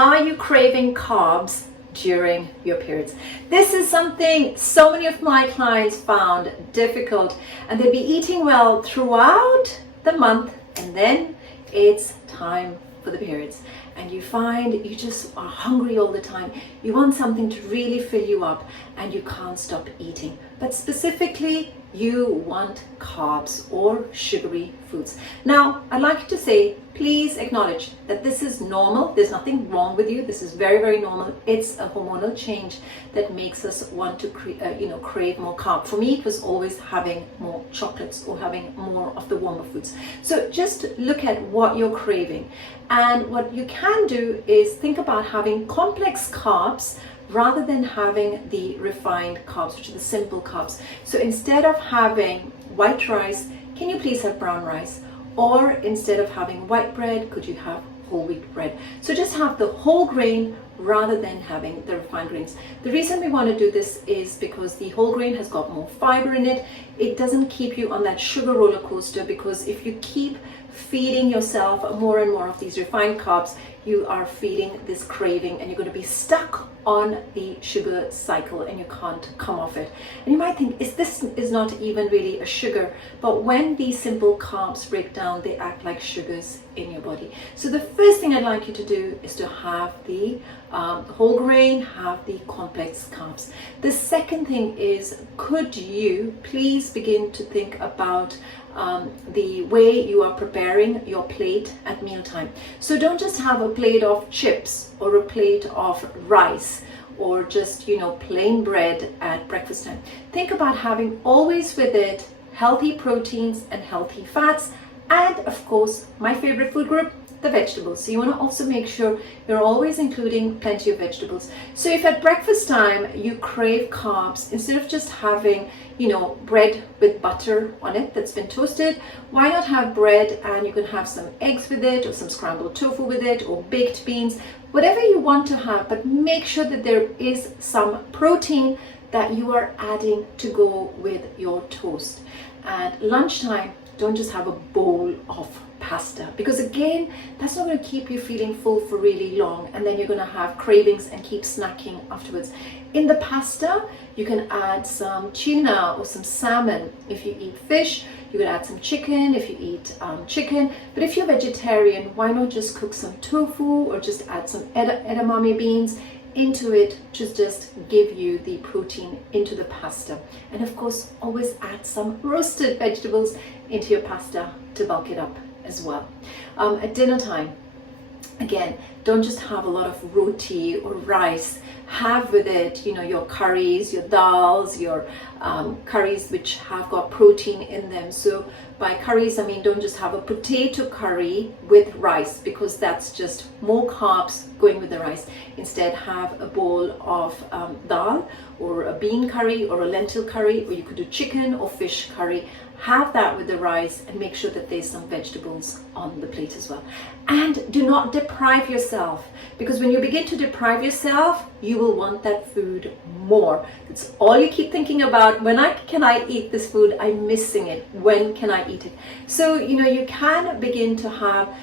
Are you craving carbs during your periods? This is something so many of my clients found difficult, and they'd be eating well throughout the month, and then it's time for the periods and you find you just are hungry all the time. You want something to really fill you up and you can't stop eating, but specifically you want carbs or sugary foods. Now, I'd like to say, please acknowledge that this is normal. There's nothing wrong with you. This is very, very normal. It's a hormonal change that makes us want to crave more carb. For me, it was always having more chocolates or having more of the warmer foods. So just look at what you're craving, and what you can do is think about having complex carbs rather than having the refined carbs, which are the simple carbs. So instead of having white rice, can you please have brown rice? Or instead of having white bread, could you have whole wheat bread? So just have the whole grain rather than having the refined grains. The reason we want to do this is because the whole grain has got more fiber in it. It doesn't keep you on that sugar roller coaster, because if you keep feeding yourself more and more of these refined carbs, you are feeling this craving and you're going to be stuck on the sugar cycle and you can't come off it. And you might think, this is not even really a sugar, but when these simple carbs break down, they act like sugars in your body. So the first thing I'd like you to do is to have the whole grain, have the complex carbs. The second thing is, could you please begin to think about the way you are preparing your plate at mealtime. So don't just have a plate of chips or a plate of rice or just plain bread at breakfast time. Think about having always with it healthy proteins and healthy fats, and of course my favorite food group, the vegetables. So you want to also make sure you're always including plenty of vegetables. So if at breakfast time you crave carbs, instead of just having bread with butter on it that's been toasted, why not have bread and you can have some eggs with it, or some scrambled tofu with it, or baked beans, whatever you want to have, but make sure that there is some protein that you are adding to go with your toast. At lunchtime, don't just have a bowl of pasta, because again, that's not going to keep you feeling full for really long, and then you're going to have cravings and keep snacking afterwards. In the pasta, you can add some tuna or some salmon. If you eat fish, you could add some chicken if you eat chicken. But if you're vegetarian, why not just cook some tofu or just add some edamame beans into it to just give you the protein into the pasta. And of course, always add some roasted vegetables into your pasta to bulk it up as well. At dinner time, again, don't just have a lot of roti or rice. Have with it, your curries, your dals, your curries which have got protein in them. So by curries, I mean, don't just have a potato curry with rice, because that's just more carbs going with the rice. Instead, have a bowl of dal, or a bean curry, or a lentil curry, or you could do chicken or fish curry. Have that with the rice and make sure that there's some vegetables on the plate as well. And do not deprive yourself, because when you begin to deprive yourself, you will want that food more. It's all you keep thinking about. Can I eat this food? I'm missing it. When can I eat it? So, you can begin to have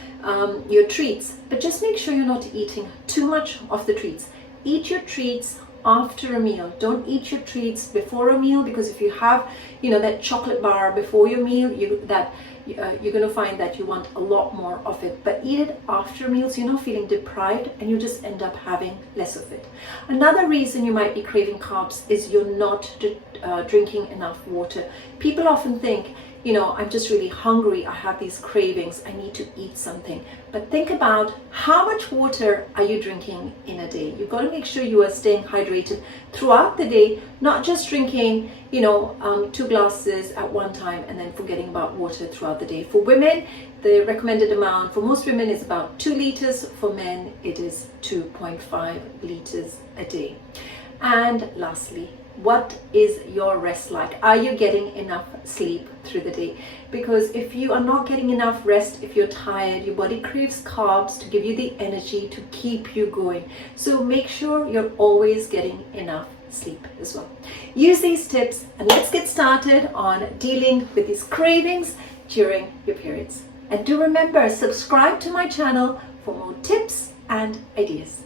your treats, but just make sure you're not eating too much of the treats. Eat your treats after a meal. Don't eat your treats before a meal, because if you have that chocolate bar before your meal, you're going to find that you want a lot more of it. But eat it after a meal, so you're not feeling deprived and you just end up having less of it. Another reason you might be craving carbs is you're not drinking enough water. People often think, I'm just really hungry, I have these cravings, I need to eat something. But think about how much water are you drinking in a day. You've got to make sure you are staying hydrated throughout the day, not just drinking 2 glasses at one time and then forgetting about water throughout the day. For women, the recommended amount for most women is about 2 liters. For men, it is 2.5 liters a day. And lastly, what is your rest like? Are you getting enough sleep through the day? Because if you are not getting enough rest, if you're tired, your body craves carbs to give you the energy to keep you going. So make sure you're always getting enough sleep as well. Use these tips and let's get started on dealing with these cravings during your periods. And do remember, subscribe to my channel for more tips and ideas.